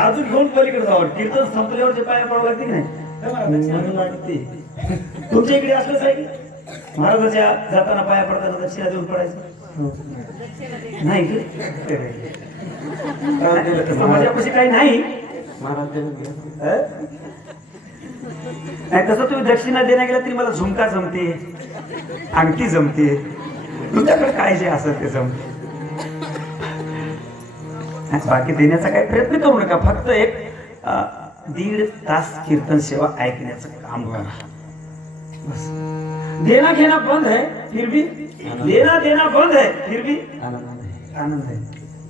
अजून घेऊन पलीकडे जावं कीर्तन संपल्यावर पाया पडावं लागते की नाही म्हणून वाटते. तुमच्या इकडे असलंच आहे की महाराजाच्या जाताना पाया पडताना दक्षिणा देऊन पडायचं नाही की माझ्यापाशी काही नाही नाही. तसं तुम्ही दक्षिणा देण्या गेला तरी मला झुमका जमते, अंगठी जमते, तुमच्याकडे काय जे असं ते जमते. बाकी देण्याचा काही प्रयत्न करू नका. फक्त एक 1.5 तास कीर्तन सेवा ऐकण्याचं काम करा बस. देना घेना बंद है फिर भी लेना देना बंद है फिर भी आनंद है.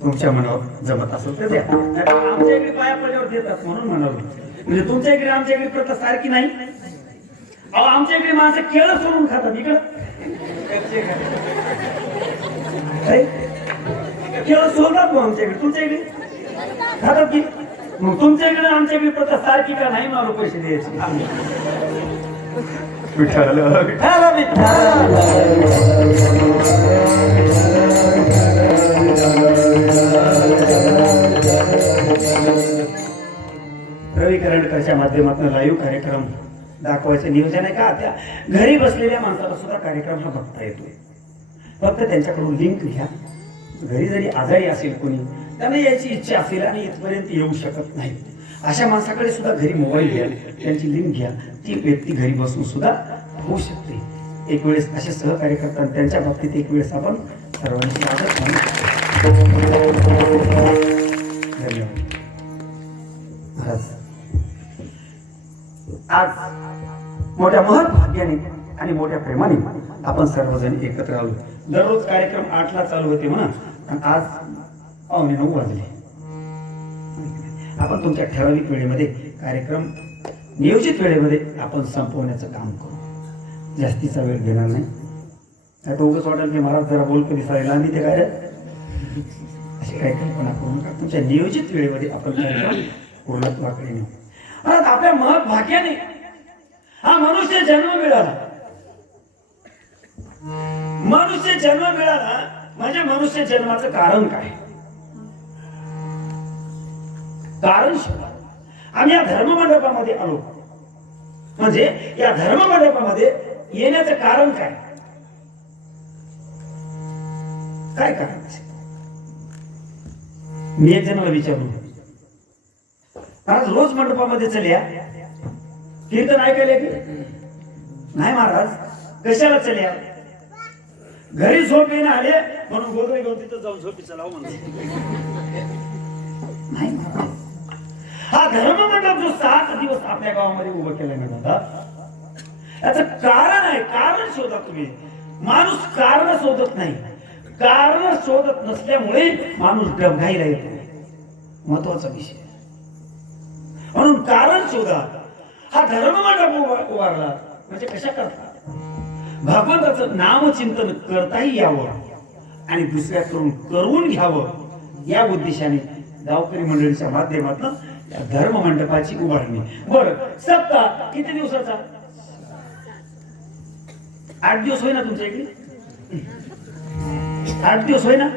तुमच्या मनावर जमत असेल तर द्या. आमच्या इकडे पाया पडल्यावर देतात म्हणून म्हणालो. म्हणजे तुमच्या इकडे आमच्या इकडे प्रथा सारखी नाही. अहो आमच्या इकडे माणसं केळं सोडून खातात. इकडं केळं सोडतात आमच्या इकडे. तुमच्या इकडे खातात की मग तुमच्या इकडे आमच्या इकडे प्रथा सारखी का नाही मला पैसे द्यायचे. विठ्ठल विठ्ठल विठ्ठल रवी करंडकरच्या माध्यमातून लाईव्ह कार्यक्रम दाखवायचं नियोजन आहे का. त्या घरी बसलेल्या माणसाला सुद्धा कार्यक्रम हा बघता येतोय. फक्त त्यांच्याकडून लिंक घ्या. घरी जरी आजारी असेल कोणी त्यांना यायची इच्छा असेल आणि इथपर्यंत येऊ शकत नाही अशा माणसाकडे सुद्धा घरी मोबाईल घ्या, त्यांची लिंक घ्या. ती व्यक्ती घरी बसून सुद्धा होऊ शकते. एक वेळेस असे सहकार्य करतात त्यांच्या बाबतीत एक वेळेस आपण सर्वांची आदर मानू. धन्यवाद. आज मोठ्या महत् भाग्याने आणि मोठ्या प्रेमाने आपण सर्वजण एकत्र आलो. दररोज कार्यक्रम 8 ला चालू होते म्हणा, आणि आज 8:45 वाजले. आपण तुमच्या ठराविक वेळेमध्ये कार्यक्रम नियोजित वेळेमध्ये आपण संपवण्याचं काम करू. जास्तीचा वेळ घेणार नाही. आता उगाच वाटेल की महाराज जरा बोलतो दिसायला आणि ते काय अशी काही कल्पना करू नका. तुमच्या नियोजित वेळेमध्ये आपण कार्यक्रम पूर्णत्वाकडे नेऊ. आपल्या महत् भाग्याने हा मनुष्य जन्म मिळाला. मनुष्य जन्म मिळाला म्हणजे मनुष्य जन्माचं कारण काय, कारण शोधा. आम्ही या धर्म मंडपामध्ये आलो म्हणजे या धर्म मंडपामध्ये येण्याचं कारण काय, काय कारण. मी एक जणाला विचारलो, महाराज रोज मंडपामध्ये चल्या कीर्तन ऐकायला की नाही. महाराज कशाला चल्या, घरी झोप येणं आले म्हणून गोदरे घेऊन तिथं जाऊन झोपीचं लावू म्हणून. नाही महाराज, हा धर्म मंडप जो 7 दिवस आपल्या गावामध्ये उभं केलं मिळाला याचं कारण आहे. कारण शोधा तुम्ही. माणूस कारण शोधत नाही, कारण शोधत नसल्यामुळे माणूस डबघाईला येतो. महत्वाचा विषय म्हणून कारण शोधा. हा धर्म मंडप उभारला म्हणजे कशा करता भगवंताचं नामचिंतन करताही यावं आणि दुसऱ्याकडून करून घ्यावं या उद्देशाने गावकरी मंडळीच्या माध्यमातून या धर्म मंडपाची उभारणी. बरं, सप्ताह किती दिवसाचा? 8 दिवस होय ना तुमच्या इकडे? 8 दिवस होय ना?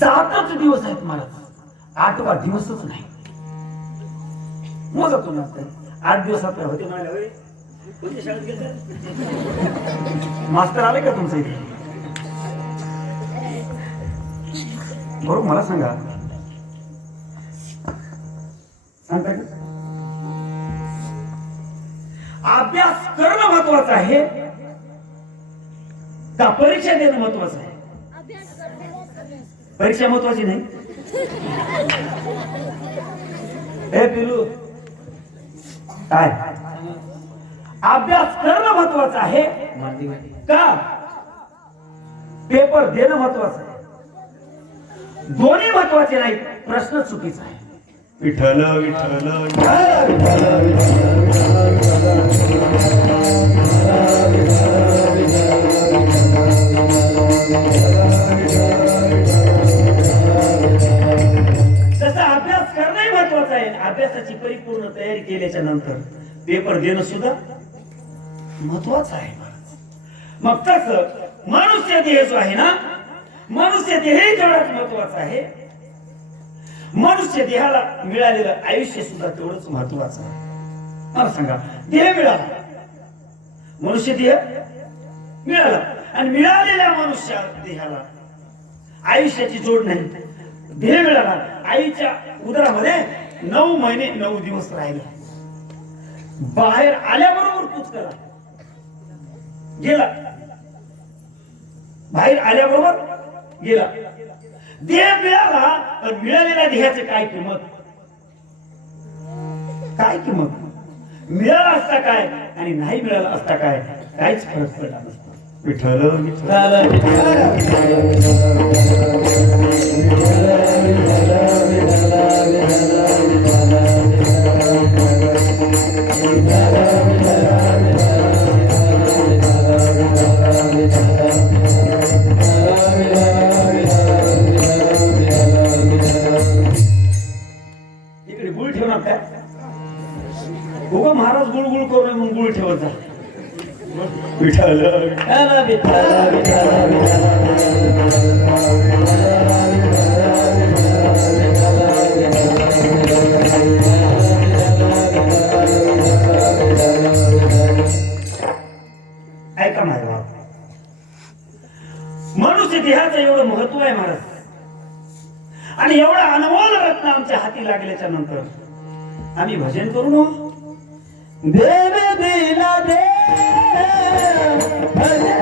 7च दिवस आहेत महाराज. 8वा दिवसच नाही. मोजा तुम्ही 8 दिवस आपल्या होते म्हणाले. होय तुमच्या शाळेत गेले मास्तर आले का तुमच्या इथे? बरोबर मला सांगा, सांगता का? अभ्यास करणं महत्वाचं आहे का परीक्षा देणं महत्वाचं आहे? परीक्षा महत्वाची नाही. हे पिलू काय, अभ्यास करणं महत्वाचं आहे का पेपर देणं महत्वाचं आहे? दोन्ही महत्वाचे नाही. प्रश्न चुकीचा आहे. विठ्ठल विठ्ठल जसा अभ्यास करणंही महत्वाचं आहे, अभ्यासाची परिपूर्ण तयारी केल्याच्या नंतर पेपर देणं सुद्धा महत्वाचं आहे. मग तसं मनुष्य देह जो आहे ना, मनुष्य देह तेवढाच महत्वाचा आहे, मनुष्य देहाला मिळालेलं आयुष्य सुद्धा तेवढंच महत्वाचं आहे. मला सांगा, देह मिळाला, मनुष्य देह मिळाला आणि मिळालेल्या मनुष्या देहाला आयुष्याची जोड नाही. देह मिळाला, आईच्या उदरामध्ये 9 महिने 9 दिवस राहिला, बाहेर आल्याबरोबर पुचकला गेला, बाहेर आल्याबरोबर गेला. देह मिळाला, पण मिळालेल्या देहाची काय किंमत, काय किंमत, मिळाला असता काय आणि नाही मिळाला असता काय, काहीच फरक पडला नसता. विठ्ठल विठ्ठल इकडे गुळ ठेवणार काय, उगा महाराज गुळ गुळ करून मग गुळ ठेवत जा. विठ्ठल विठ्ठल विठ्ठल ऐका महाराज, मनुष्य देहाचं एवढं महत्व आहे महाराज, आणि एवढा अनमोल रत्न आमच्या हाती लागल्याच्या नंतर आम्ही भजन करू ना. देव दिला दे भजन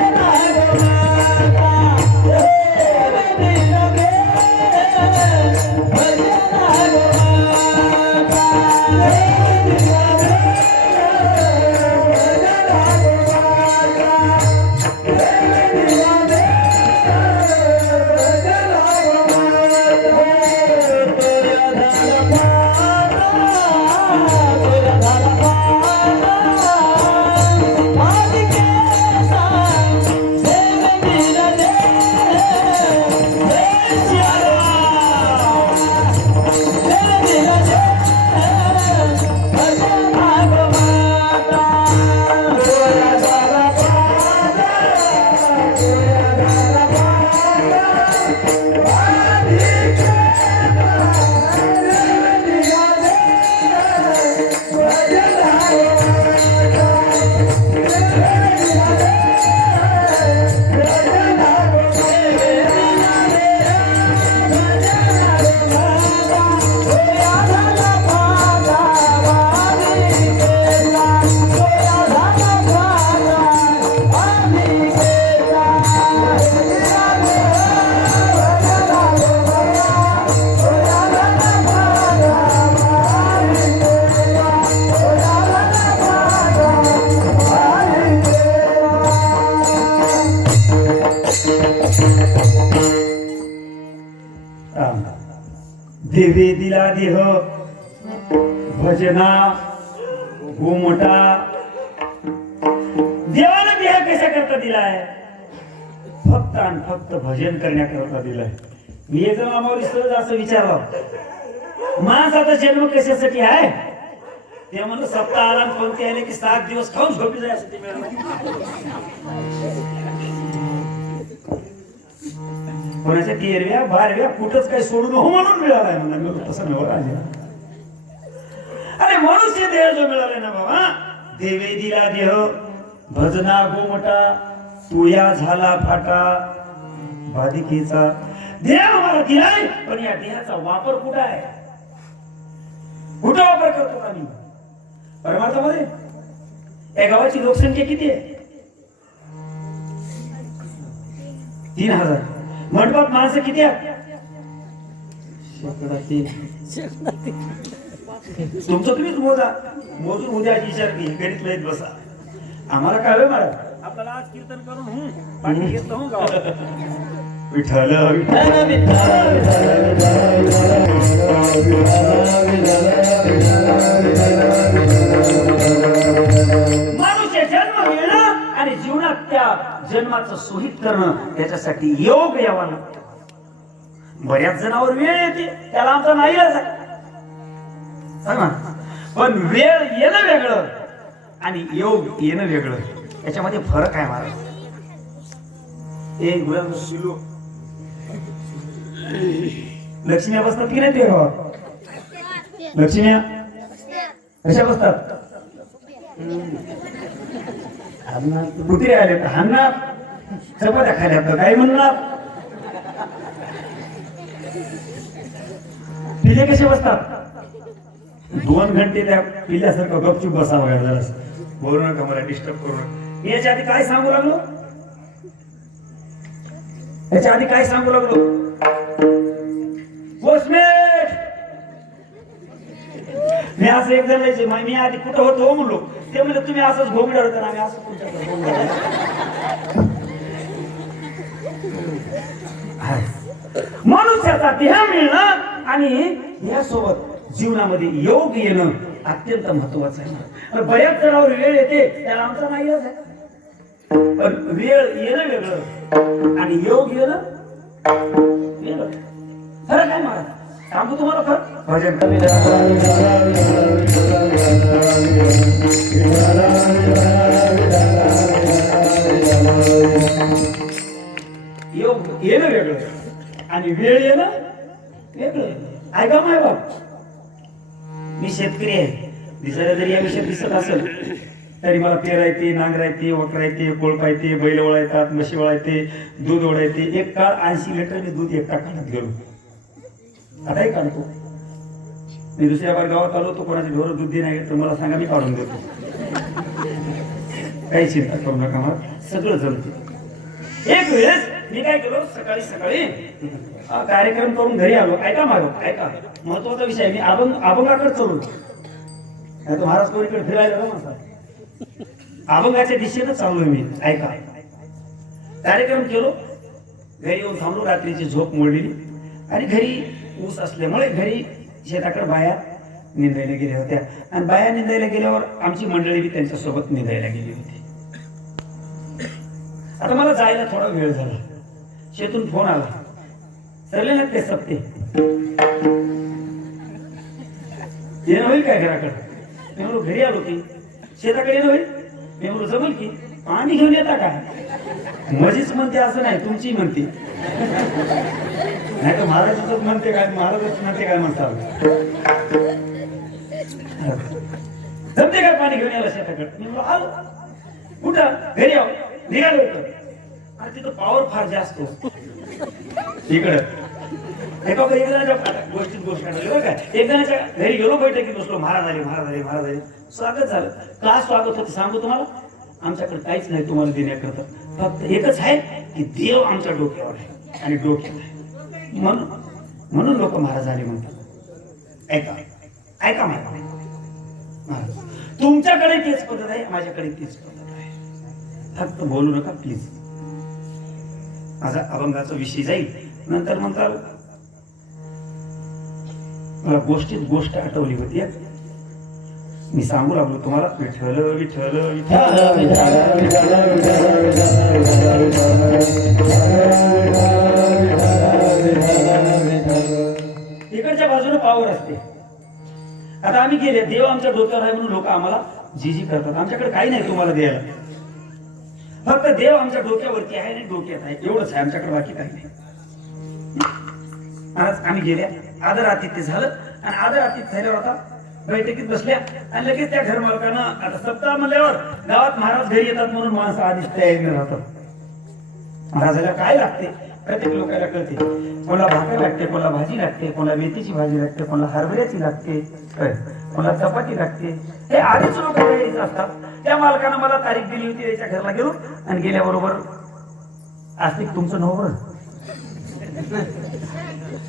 देवे दिला देह भजना गोमटा. देवाला देह कशा करता दिलाय, फक्त आणि फक्त भजन करण्याकरता दिलाय. मी एक जण आम्हाला सहज असं विचारलं, माणसाचा जन्म कशासाठी आहे, ते म्हणलं सप्ताह आला पंक्ती आले की 7 दिवस खाऊन झोपी जायसाठी मिळालं. कोणाच्या 13व्या 12व्या कुठंच काही सोडून हो म्हणून मिळालाय म्हणा. तसं मिळाला. अरे मनुष्य देह जो मिळालाय ना बाबा, देवे दिला देह भजना गोमटा, तुया झाला फाटा बाधिकेचा. देह मला दिलाय, पण या देहाचा वापर कुठं आहे, कुठं वापर करतो आम्ही परमार्थामध्ये. या गावाची लोकसंख्या किती आहे, 3000. मंडपात माणसं किती आहेत, तुमचं तुम्हीच मोजा, मोजून उद्या विचार की गणित लईत बसा. आम्हाला काय वेळ महाराज, आपल्याला आज कीर्तन करून पाठी घेत हो गावात. विठ्ठल विठ्ठल मनुष्य जन्म घेणं आणि जीवनात त्या जन्माचं सोहित करणं, त्याच्यासाठी योग यावा लागतो. बऱ्याच जणांवर वेळ येते, त्याला आमचा नाईलाज आहे, पण वेळ येणं वेगळं आणि योग येणं वेगळं, याच्यामध्ये फरक आहे महाराज. एक गुलाम शिलो लक्ष्म्या बसतात की नाही तुझ्या गावात? लक्ष्म्या कशा बसतात? कुत्रे आले तर हाणणार, चपात्या खाल्या तर काय म्हणणार? पिले कसे बसतात? 2 घंटे त्या पिल्ल्यासारखं गपचूप बसावं जरा, बोलू नका, मला डिस्टर्ब करू नका. याच्या आधी काय सांगू लागलो? याच्या आधी काय सांगू लागलो? पोस्टमेट. मी असं एक जण यायचे, मी आधी कुठं होतो म्हणलो, ते म्हणजे तुम्ही असंच घोंगडा होता, आम्ही असं तुमच्याकडे घोंगडा. मनुष्याचा देह मिळणं आणि यासोबत जीवनामध्ये योग येणं अत्यंत महत्वाचं आहे. बऱ्याच जणांवर वेळ येते, त्याला आमचा नाही आहे, पण वेळ येणं वेगळं आणि योग येणं वेगळं. फरक आहे मला, सांगू तुम्हाला फरक. योग येणं वेगळं आणि वेळ येणं वेगळं. ऐका माय बाप, मी शेतकरी आहे, दिसायला जरी या विषयात दिसत असेल तरी मला पेरायते, नांगरायते, वखरायते, कोळपायते, बैल वळायतात, म्हशी वळायते, दूध ओढायते. एक काळ 80 लिटर मी दूध एकटा काढत गेलो, आताही काढतो. मी दुसऱ्या बार गावात आलो, तो कोणाचे ढोर दूध दे नाही तर मला सांगा, मी काढून देतो. काही चिंता करू नका, मला सगळं जमते. एक वेळेस मी काय केलो, सकाळी सकाळी कार्यक्रम करून घरी आलो. ऐका मारो, ऐका, महत्वाचा विषय. मी अभंगाकडे चललो, नाही तर महाराज कोणीकडे फिरायला ना, अभंगाच्या दिशेनं चाललोय मी. ऐका, कार्यक्रम केलो, घरी येऊन थांबलो. रात्रीची झोप मोडलेली आणि घरी ऊस असल्यामुळे घरी शेताकडे बाया निंदायला गेल्या होत्या आणि बाया निंदायला गेल्यावर आमची मंडळी बी त्यांच्यासोबत निंदायला गेली होती. आता मला जायला थोडा वेळ झाला, शेतून फोन आला, सरले ना ते सत्य येणं होईल काय घराकडे? मी म्हणलो घरी आलो की शेताकडे येणं होईल. मी म्हणलो जमेल की, पाणी घेऊन येता काय? मजीच म्हणते असं नाही, तुमची म्हणते, नाही तर महाराजाच म्हणते काय, महाराजच म्हणते काय म्हणतात. जमते काय पाणी घेऊन यायला शेताकडे? मी म्हणलो आलो. कुठं? घरी आहो. निघालो होतं. आणि तिथं पावर फार जास्त इकडं. एका एक जणाच्या गोष्टीत गोष्ट काढली बरं काय. एक जणाच्या घरी गेलो, बैठकीत बसलो, महाराज आले, महाराज आले, महाराज आले. स्वागत झालं. का स्वागत होतं सांगू तुम्हाला? आमच्याकडे काहीच नाही तुम्हाला देण्याकरता, फक्त एकच आहे की देव आमच्या डोक्यावर आहे आणि डोक्यात आहे, म्हणून लोक महाराज आले म्हणतात. ऐका, ऐका महाराज, तुमच्याकडे तेच पद्धत आहे, माझ्याकडे तेच पद्धत आहे. फक्त बोलू नका प्लीज. माझा अभंगाचा विषय जाईल, नंतर म्हणता मला गोष्टीत गोष्ट आठवली होती. मी सांगू लागलो तुम्हाला, विठ्ठल विठ्ठल इकडच्या बाजूने पावर असते. आता आम्ही गेले, देव आमच्या डोक्यावर आहे म्हणून लोक आम्हाला जी जी करतात. आमच्याकडे काही नाही तुम्हाला द्यायला, फक्त देव आमच्या डोक्यावरती आहे आणि डोक्यात आहे, एवढंच आहे. आमच्याकडे बाकी काही नाही. आज आम्ही गेल्या, आदर आतिथ्य झालं आणि आदर आतिथ्य झाल्यावर आता बैठकीत बसल्या आणि लगेच त्या घर मालकानं, आता सप्ताह म्हणल्यावर गावात महाराज घरी येतात म्हणून माणसं आधीच तयारीने राहतात. महाराजाला काय लागते प्रत्येक लोकांना कळते. कोणाला भाकर लागते, कोणाला भाजी लागते, कोणाला मेथीची भाजी लागते, कोणाला हरभऱ्याची लागते, कोणाला चपाती लागते. हे आधीच लोक तयारीच असतात. त्या मालकानं मला तारीख दिली होती, त्याच्या घरला गेलो आणि गेल्याबरोबर आस्तिक तुमचं नवं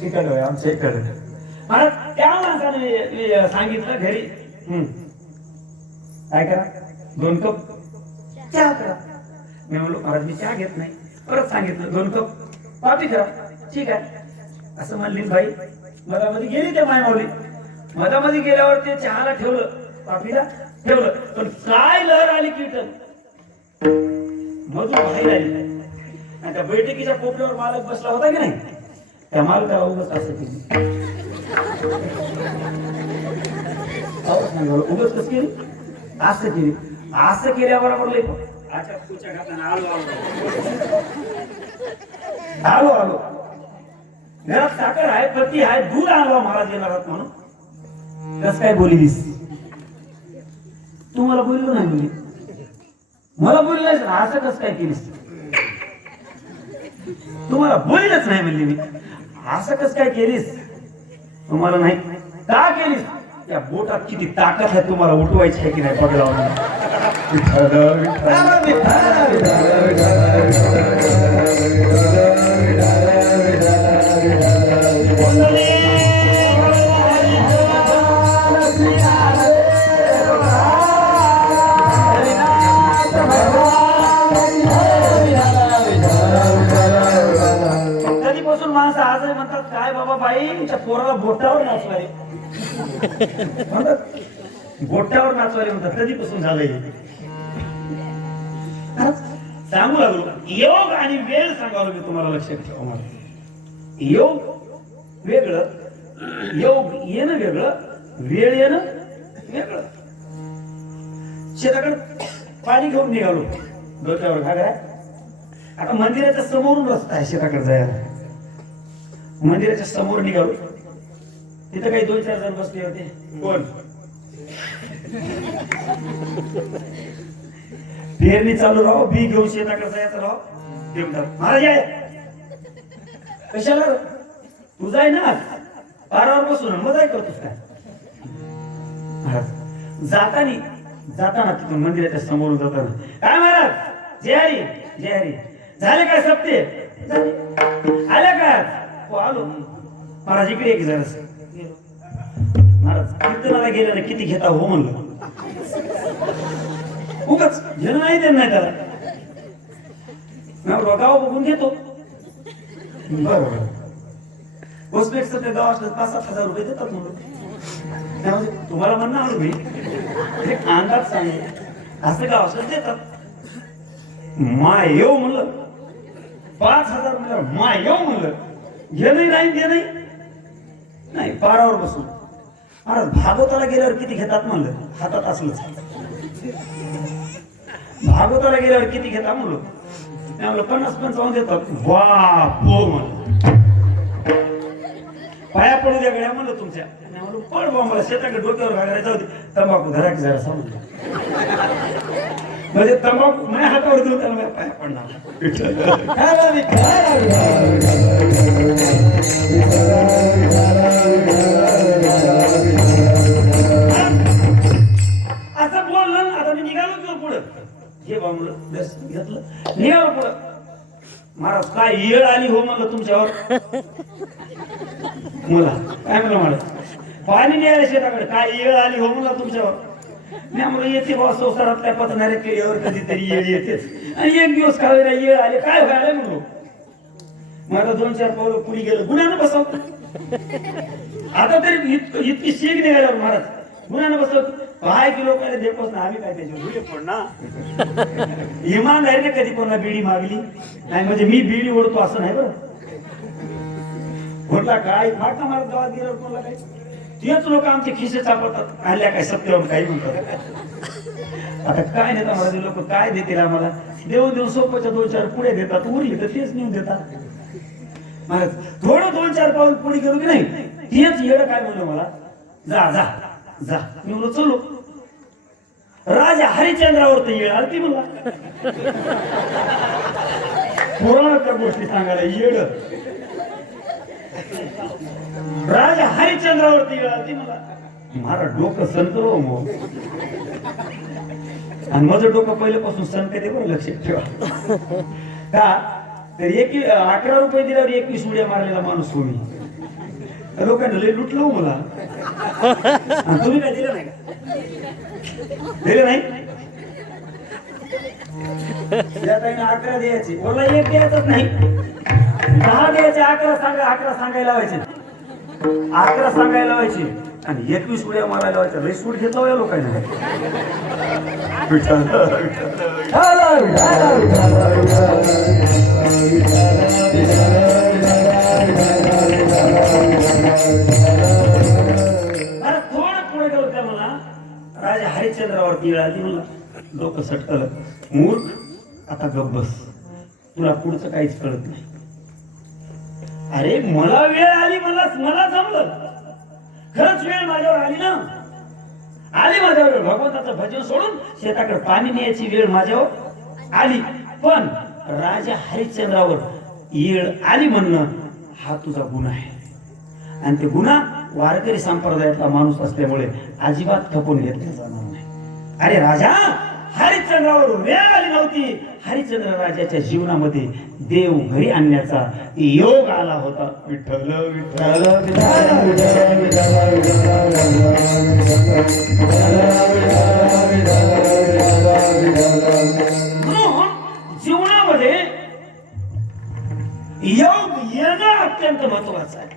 इकडं आमच्या इकडं. मला त्या माणसाने सांगितलं घरी काय करा, 2 कप चहा करा. मी म्हणलो महाराज मी चहा घेत नाही. परत सांगितलं 2 कप कॉफी करा. ठीक आहे असं म्हणली बाई. मधामध्ये गेली ते मायमावली. मधामध्ये गेल्यावर ते चहाला ठेवलं, कॉफीला ठेवलं, पण काय लहर आली कीर्तन, मधून बाहेर आली. आणि त्या बैठकीच्या कोपऱ्यावर मालक बसला होता की नाही, त्या मालकाला उगाच असं केली, उगाच कसं केली, असं केली. असं केल्याबरोबर लई अच्छा पुढच्या घाताना आलो आलो आलो आलो घरात साखर आहे, पती आहे, दूध आणवा महाराज येणार आहात म्हणून कस काय बोललीस? तू मला बोललो नाही मुली, मला बोललास असं कस काय केलीस? तुम्हाला बोललंच नाही म्हणली मी, असं कस काय केलीस? तुम्हाला नाही का केलीस? त्या बोटात किती ताकद आहे, तुम्हाला उठवायची आहे की नाही बघा. कधीपासून माणसं आजही म्हणतात काय बाबा बाई त्या पोराला बोटावर नाचवाले, बोटावर नाचवाले म्हणतात. कधीपासून झालंय सांगू लागलो. योग आणि वेळ सांगावं मी तुम्हाला, लक्षात ठेवा. मला योग वेगळं, योग येणं वेगळं, वेळ येणं वेगळं. शेताकडे पाणी घेऊन निघालो, डोक्यावर घागरा. आता मंदिराच्या समोरून रस्ता आहे शेताकडे जायला. मंदिराच्या समोर निघालो, तिथं काही 2-4 जण बसले होते. कोण? पेरणी चालू राहो, बी घेऊन शेताकडे जायचं राहो. महाराज आहे कशाला? तू जाय ना पारावर बसून, मग जाय करतोस काय? जाताना तिथून मंदिराच्या समोरून जाताना काय महाराज, जय हरी जय हरी, झाले काय सप्ते? आल्या काय? हो आलो महाराज, इकडे एक जरा. महाराज कीर्तनाला गेल्याने किती घेता हो म्हणलं. उगाच जन नाही देत नाही त्याला, गाव बघून घेतो. बरोबर पोस्टपेक्सचं ते गाव असलं 5-7 हजार रुपये देतात म्हणून. त्यामध्ये तुम्हाला म्हणणं आलो मी अंदाज सांगे, असं गाव असलं देतात. माय येऊ म्हणलं 5,000 म्हणलं, माय येऊ म्हणलं, घेणं नाही देणं नाही. पारावर बसून महाराज भागवताला गेल्यावर किती घेतात म्हणलं, हातात असलंच. भागवताला गेल्यावर किती घेतात म्हणलं, त्यामुळे 50-55 देतात. बाप हो म्हणलं, पाया पडू द्या गड्या म्हणलं तुमच्या. पड बा, मला शेताकडे डोक्यावर घालायचं होते. तंबाखू धरा की जरा समजलं, म्हणजे तंबाखू माझ्या हातावर देऊन त्याला माझ्या पाया पडणार. असं बोललं. आता मी निघालो किंवा पुढं हे बा म्हणलं घेतलं, निघालो पुढं. महाराज काय येळ आली हो म्हणलं तुमच्यावर. मला काय म्हणलं, मला पाणी न्यायला शेताकडे काय येळ आली हो म्हणलं तुमच्यावर. मी म्हणलं येते बा, संसारात काय पचणाऱ्या केळीवर कधीतरी येळ येतेच, आणि एक दिवस काय येळ आले काय व्हायला म्हणलो. मला 2-4 पावलं पुढे गेलं, गुन्ह्यानं बसव. आता तरी इतकी शेक निघाल्यावर महाराज गुन्ह्यानं बसव. काय की लोकांना देखोच ना, आम्ही काय त्याच्यावर पण ना इमानदारीने कधी कोणा बिडी मागली नाही, म्हणजे मी बिडी ओढतो असं नाही बरं. म्हटला काय फाटा मारत गावात गेल्यावर कोणाला काय, तेच लोक आमचे खिसे चापडतात. आल्या काय सत्यावर काही म्हणतात. आता काय नेता मला ते लोक काय देतील आम्हाला, देऊन सोपच्या 2-4 पुढे देतात, उरली तर तेच नेऊन देतात. महाराज थोडं 2-4 पाऊल पुढे गेलो की नाही, तेच येडं काय म्हणलं मला, जा जा जा. मी म्हणलो चलो. राजा हरिश्चंद्रावर तर येळ आलती मला, पुराणाच्या गोष्टी सांगायला येड. राजा हरिश्चंद्रावरती येळ आलती मला. महाराज डोकं सनकरो मग, आणि माझं डोकं पहिल्यापासून सनकते बरं, लक्षात ठेवा. का तर 11 रुपये दिल्यावर 21 उड्या मारलेला माणूस हो मी. लोकांना लय लुटलो मला. तुम्ही काय दिलं नाही का? दिलं नाही. या ताईने 11 द्यायचे, बोला 1 द्यायचंच नाही, 10 द्यायचे. 11 सांगायला लावायचे, 11 सांगायला लावायचे, आणि 21 उड्या मारायला लावायच्या. लय सूट घेतो या लोकांना. राजा हरिश्चंद्रावरती वेळ आली मला. डोकं सटकलं. मूर्ख, आता गप्प बस, तुला पुढचं काहीच कळत नाही. अरे मला वेळ आली, मला जमलं. खरंच वेळ माझ्यावर आली ना, आली माझ्यावर. भगवंताचं भजन सोडून शेताकडे पाणी न्यायची वेळ माझ्यावर आली. पण राजा हरिश्चंद्रावर येळ आली म्हणणं हा तुझा गुन्हा आहे. आणि ते गुन्हा वारकरी संप्रदायातला माणूस असल्यामुळे अजिबात खपून घेतला जाणार नाही. अरे राजा, हरिश्चंद्रावर वेळ आली नव्हती. हरिश्चंद्र राजाच्या जीवनामध्ये देव घरी आणण्याचा योग आला होता. विठ्ठल विठ्ठल म्हणून जीवनामध्ये योग येणं अत्यंत महत्वाचं आहे.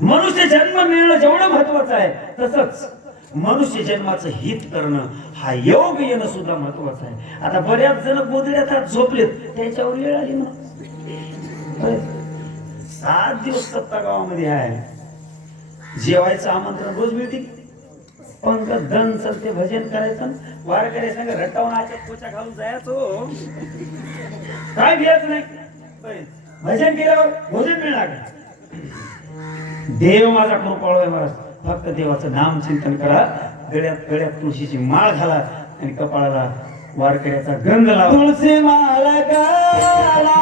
मनुष्य जन्म मिळणं जेवढं महत्वाचं आहे, तसंच मनुष्य जन्माचं हित करणं हा योग येणं सुद्धा महत्वाचं आहे. आता बऱ्याच जण गोदड्यात झोपलेत, त्याच्यावर वेळ आली ना. 7 दिवस सत्ता गावामध्ये आहे, जेवायचं आमंत्रण रोज मिळते. पंकज धन चलते भजन करायचं, वारकरी संग रटावून आच्या पोचा घालून जायचो, काय घ्यायचं नाही. भजन केल्यावर भोजन मिळणार. देव माझा कृपाळू आहे महाराज. फक्त देवाचं नाम चिंतन करा, गळ्यात तुळशीची माळ घाला आणि कपाळाला वारकऱ्याचा गंध लावा. तुळशी माळ घाला,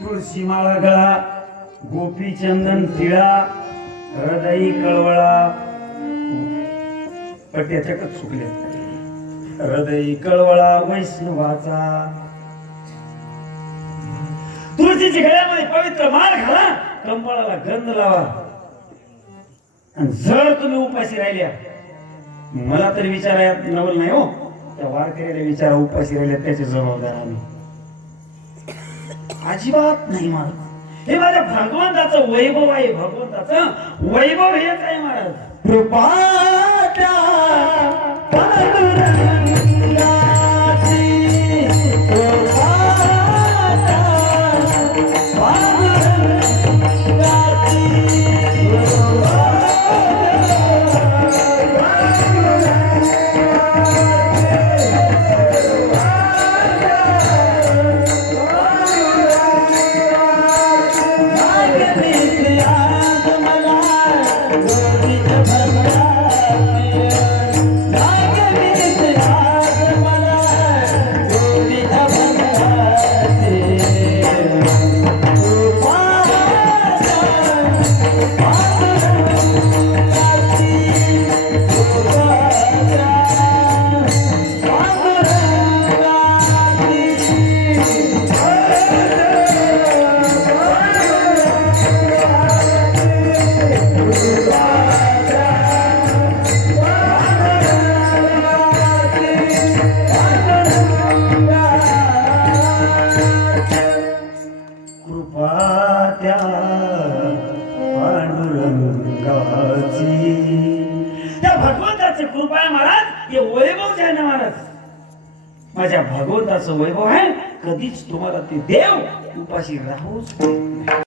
तुळशी माळ घाला, गोपीचंदन तिळा, हृदयी कळवळा. पट्ट्याच्याकच चुकले. हृदयी कळवळा वैष्णवाचा. तुळशीच्या गळ्यामध्ये पवित्र माळ घाला, कंपाळाला गंध लावा. आणि जर तुम्ही उपाशी राहिल्या, मला तरी विचारायला नवल नाही हो, त्या वारकऱ्याला विचारा उपाशी राहिल्या त्याचे जबाबदार आम्ही अजिबात नाही. महाराज हे माझ्या भगवंताचं वैभव आहे. भगवंताचं वैभव हेच आहे महाराज. कृपाच्या Thank you. त्या भगवंताचे कृपा आहे महाराज, हे वैभव जे आहे ना महाराज, माझ्या भगवंताचं वैभव आहे, कधीच तुम्हाला ते देव उपाशी राहूच देत नाही.